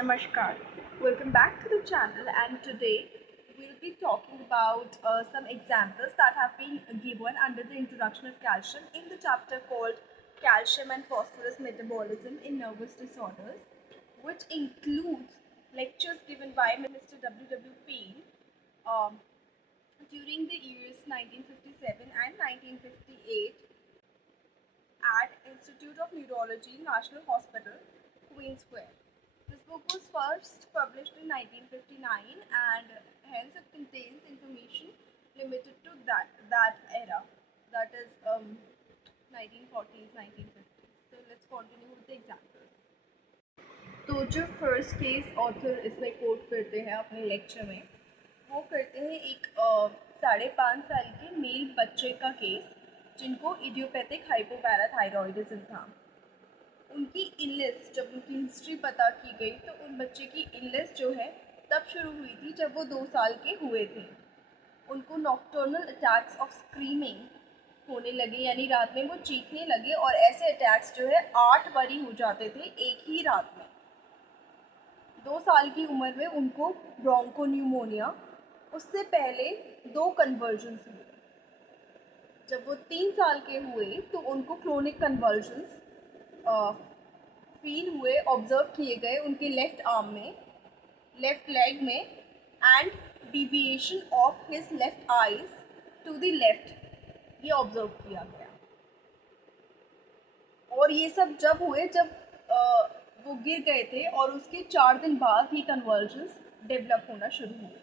Namaskar. Welcome back to the channel, and today we'll be talking about some examples that have been given under the introduction of calcium in the chapter called Calcium and Phosphorus Metabolism in Nervous Disorders, which includes lectures given by Mr. W. W. Payne um, during the years 1957 and 1958 at Institute of Neurology, National Hospital, Queen Square. This book was first published in 1959 and hence it contains information limited to that era, that is 1940s, 1950s. So let's continue with the examples. तो जो first case author इसमें coat करते हैं अपने lecture में, वो करते हैं एक 5.5 साल के मेल बच्चे का केस जिनको इडियोपैथिक हाइपोपैराथायरॉयडिज्म था। उनकी इलनेस, जब उनकी हिस्ट्री पता की गई तो उन बच्चे की इलनेस जो है तब शुरू हुई थी जब वो 2 साल के हुए थे। उनको नॉक्टर्नल अटैक्स ऑफ स्क्रीमिंग होने लगे, यानी रात में वो चीखने लगे, और ऐसे अटैक्स जो है 8 बारी हो जाते थे एक ही रात में। 2 साल की उम्र में उनको ब्रोंकोन्यूमोनिया, उससे पहले 2 कन्वर्जन्स हुए। जब वो 3 साल के हुए तो उनको क्रोनिक कन्वर्जन्स फील हुए, ऑब्जर्व किए गए उनके लेफ्ट आर्म में, लेफ्ट लेग में, and deviation of his left eyes to the left, ये ऑब्जर्व किया गया। और ये सब जब हुए जब वो गिर गए थे, और उसके 4 दिन बाद ही कन्वर्जन्स डेवलप होना शुरू हुए।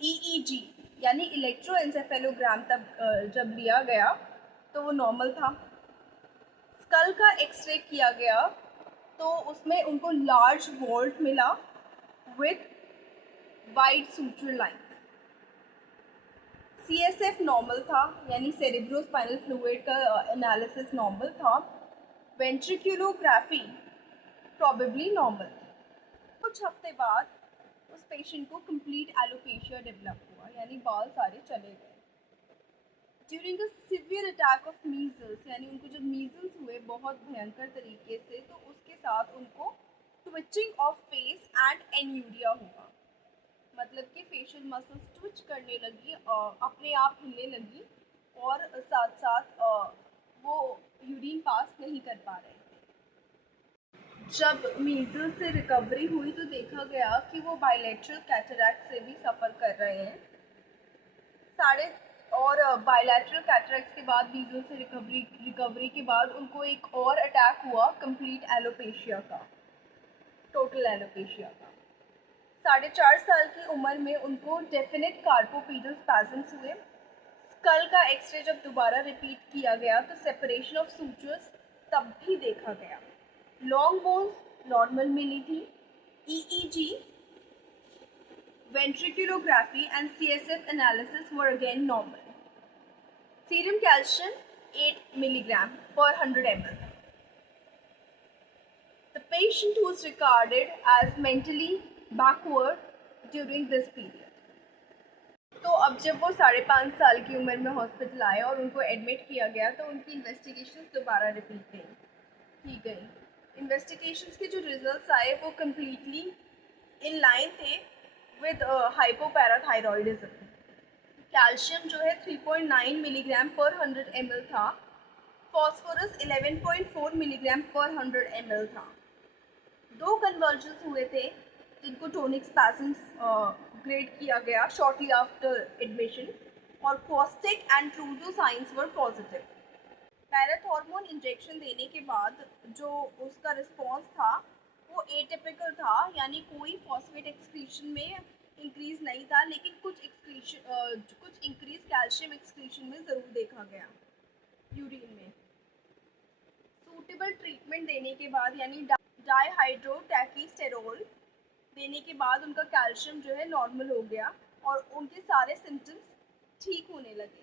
EEG यानी इलेक्ट्रोएंसेफेलोग्राम तब जब लिया गया तो वो नॉर्मल था। स्कल का एक्सरे किया गया तो उसमें उनको लार्ज वॉल्ट मिला with wide suture lines. CSF normal था, यानी सेरेब्रोस्पाइनल फ्लूइड का एनालिसिस नॉर्मल था। वेंट्रिकुलोग्राफी प्रॉबेबली नॉर्मल थी। कुछ हफ्ते बाद उस पेशेंट को कंप्लीट एलोपेशिया डेवलप हुआ, यानी बाल सारे चले गए। During a severe attack of measles, यानी उनको जब मीजल्स हुए बहुत भयंकर तरीके से, तो उसके साथ उनको twitching of face and anuria हुआ। मतलब कि फेशियल मसल्स ट्विच करने लगी, अपने आप हिलने लगी, और साथ साथ वो यूरिन पास नहीं कर पा रहे थे। जब मीजल्स से रिकवरी हुई तो देखा गया कि वो बायलैटरल कैटरैक्ट से भी सफ़र कर रहे हैं। बायलैटरल कैटरैक्ट्स के बाद, मीजल्स से रिकवरी के बाद उनको एक और अटैक हुआ कंप्लीट एलोपेशिया का, टोटल एलोपेशिया का। 4.5 साल की उम्र में उनको डेफिनेट कार्पोपीडल स्पैज़म्स हुए। स्कल का एक्सरे जब दोबारा रिपीट किया गया तो सेपरेशन ऑफ सूचर्स तब भी देखा गया। लॉन्ग बोन्स नॉर्मल मिली थी। EEG, ventriculography and CSF analysis were again normal. Serum calcium 8 milligram per 100 ml. The patient was regarded as mentally backward during this period. तो अब जब वो 5.5 साल की उम्र में हॉस्पिटल आए और उनको एडमिट किया गया तो उनकी इन्वेस्टिगेशंस दोबारा रिपीट की गई। इन्वेस्टिगेशंस के जो रिजल्ट्स आए वो कम्प्लीटली इन लाइन थे विद हाइपोपैराथायरॉयडिज्म। कैल्शियम जो है 3.9 मिलीग्राम पर 100 ml था। फॉस्फोरस 11.4 मिलीग्राम पर 100 ml था। 2 कन्वर्जन्स हुए थे जिनको टोनिक स्पैज़म्स ग्रेड किया गया शॉर्टली आफ्टर एडमिशन, और caustic and ट्रूजो science were positive. Parathormone injection देने के बाद जो उसका रिस्पॉन्स था वो एटिपिकल था, यानी कोई फॉस्फेट एक्सक्रीशन में इंक्रीज नहीं था, लेकिन कुछ इंक्रीज कैल्शियम एक्सक्रीशन में ज़रूर देखा गया यूरिन में। सूटेबल ट्रीटमेंट देने के बाद, यानी डाईहाइड्रोटैकीस्टेरोल देने के बाद उनका कैल्शियम जो है नॉर्मल हो गया और उनके सारे सिम्टम्स ठीक होने लगे।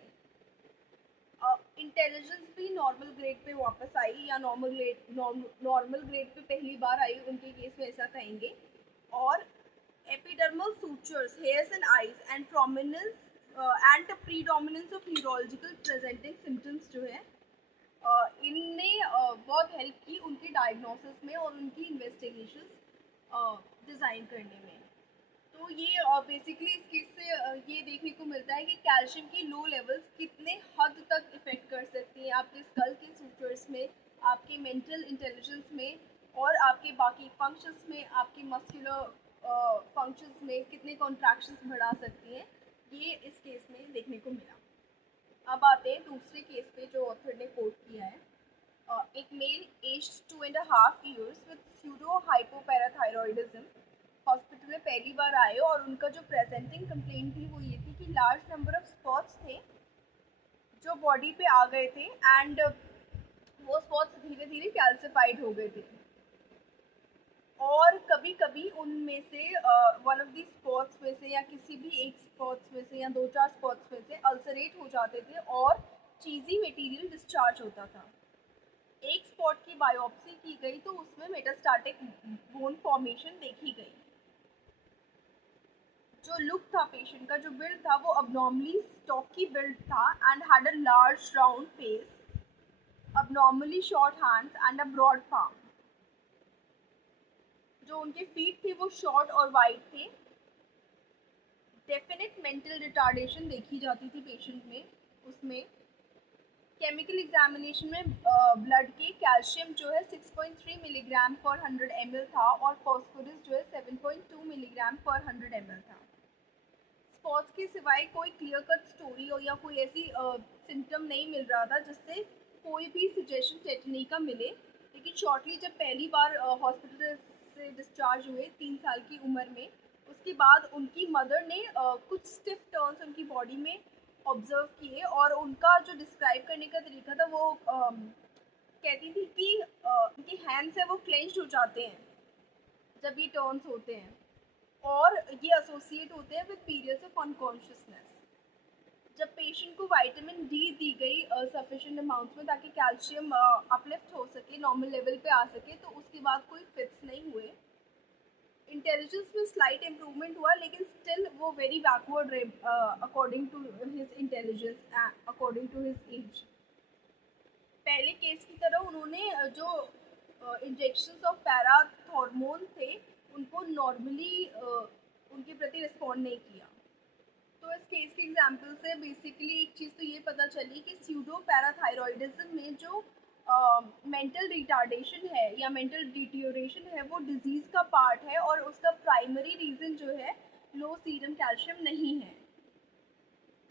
इंटेलिजेंस भी नॉर्मल ग्रेड पे वापस आई, या नॉर्मल ग्रेड पे पहली बार आई उनके केस में, ऐसा कहेंगे। और epidermal sutures, hairs and eyes and prominence and the predominance of neurological presenting symptoms जो है इनने बहुत हेल्प की उनके डायग्नोसिस में और उनकी इन्वेस्टिगेशंस डिज़ाइन करने में। तो ये बेसिकली इस केस से ये देखने को मिलता है कि कैल्शियम की लो लेवल्स कितने हद तक इफ़ेक्ट कर सकती हैं आपके स्कल के सूचर्स में, आपके मेंटल इंटेलिजेंस में और आपके बाकी फंक्शंस में, आपके मस्कुलर फंक्शंस में कितने कॉन्ट्रैक्शंस बढ़ा सकती हैं, ये इस केस में देखने को मिला। अब आते हैं दूसरे केस पे जो ऑथर ने कोट किया है। एक male age 2.5 years with pseudo hypoparathyroidism hospital में पहली बार आए और उनका जो प्रेजेंटिंग कंप्लेंट थी वो ये थी कि लार्ज नंबर ऑफ स्पॉट्स थे जो बॉडी पे आ गए थे एंड वो स्पॉट्स धीरे धीरे कैल्सिफाइड हो गए थे और कभी कभी उनमें से वन ऑफ दी स्पॉट्स में से या किसी भी एक स्पॉट्स में से या 2-4 स्पॉट्स में से अल्सरेट हो जाते थे और चीज़ी मटेरियल डिस्चार्ज होता था। एक स्पॉट की बायोप्सी की गई तो उसमें मेटास्टैटिक बोन फॉर्मेशन देखी गई। जो लुक था पेशेंट का, जो बिल्ड था, वो अबनॉर्मली स्टॉकी बिल्ड था and had a large round face, abnormally short hands and a broad palm. जो उनके फीट थे वो शॉर्ट और वाइड थे। डेफिनेट मेंटल रिटार्डेशन देखी जाती थी पेशेंट में। उसमें केमिकल एग्जामिनेशन में ब्लड के कैल्शियम जो है 6.3 मिलीग्राम पर 100 ml था और फॉस्फोरस जो है 7.2 मिलीग्राम पर 100 ml था। स्पॉट्स के सिवाय कोई क्लियर कट स्टोरी हो या कोई ऐसी सिम्टम नहीं मिल रहा था जिससे कोई भी सजेशन टेटनी का मिले। लेकिन शॉर्टली जब पहली बार हॉस्पिटल से डिस्चार्ज हुए 3 साल की उम्र में, उसके बाद उनकी मदर ने कुछ स्टिफ टर्न्स उनकी बॉडी में ऑब्जर्व किए और उनका जो डिस्क्राइब करने का तरीका था वो कहती थी कि उनके हैंड्स है वो क्लेंच्ड हो जाते हैं जब ये टर्न्स होते हैं और ये एसोसिएट होते हैं विद पीरियड्स ऑफ अनकॉन्शियसनेस। जब पेशेंट को विटामिन डी दी गई सफिशिएंट अमाउंट्स में ताकि कैल्शियम अपलिफ्ट हो सके, नॉर्मल लेवल पे आ सके, तो उसके बाद कोई फिट्स नहीं हुए। इंटेलिजेंस में स्लाइट इम्प्रूवमेंट हुआ लेकिन स्टिल वो वेरी बैकवर्ड रहे according to his intelligence, according to his age. पहले केस की तरह उन्होंने जो इंजेक्शंस ऑफ पैराथॉर्मोन थे उनको नॉर्मली उनके प्रति रिस्पॉन्ड नहीं किया। तो इस केस के एग्जाम्पल से बेसिकली एक चीज़ तो ये पता चली कि स्यूडो पैराथायरॉयडिज्म में जो मेंटल रिटार्डेशन है या मेंटल डिटियोरेशन है वो डिजीज़ का पार्ट है और उसका प्राइमरी रीज़न जो है लो सीरम कैल्शियम नहीं है।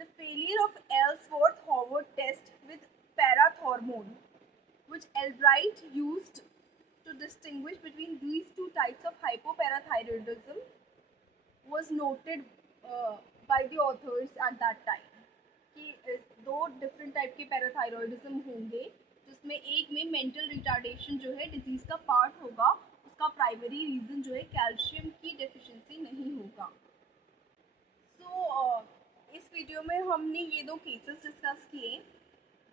The failure of Ellsworth Howard test with parathormone which Albright used to distinguish between these two types of hypoparathyroidism was noted by the authors at that time कि दो different type के parathyroidism होंगे जिसमें एक में mental retardation जो है disease का पार्ट होगा, उसका प्राइमरी रीज़न जो है कैल्शियम की डेफिशिएंसी नहीं होगा। इस वीडियो में हमने ये दो केसेस डिस्कस किए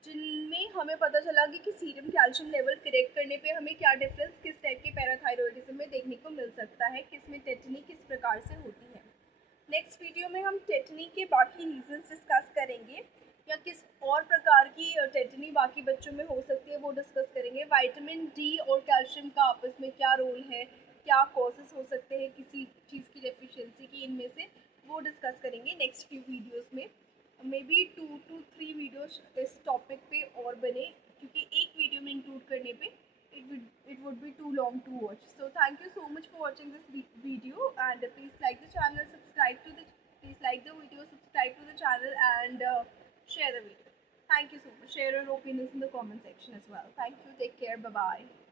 जिनमें हमें पता चला कि सीरम कैल्शियम लेवल करेक्ट करने पे हमें क्या डिफरेंस किस टाइप के पैराथायरॉयडिज्म में देखने को मिल सकता है, किसमें टेटनी किस प्रकार से होती है। नेक्स्ट वीडियो में हम टेटनी के बाकी रीजंस डिस्कस करेंगे या किस और प्रकार की टेटनी बाकी बच्चों में हो सकती है वो डिस्कस करेंगे। विटामिन डी और कैल्शियम का आपस में क्या रोल है, क्या कॉजेस हो सकते हैं किसी चीज़ की डेफिशिएंसी की, इनमें से वो डिस्कस करेंगे नेक्स्ट फ्यू वीडियोज़ में। मे बी 2 to 3 वीडियोस इस टॉपिक पे और बने क्योंकि एक वीडियो में इंक्लूड करने पे it would be too long to watch. So thank you so much for watching this video and please like the channel, please like the video, subscribe to the channel and share the video. Thank you so much. Share your opinions in the comment section as well. Thank you. Take care. Bye bye.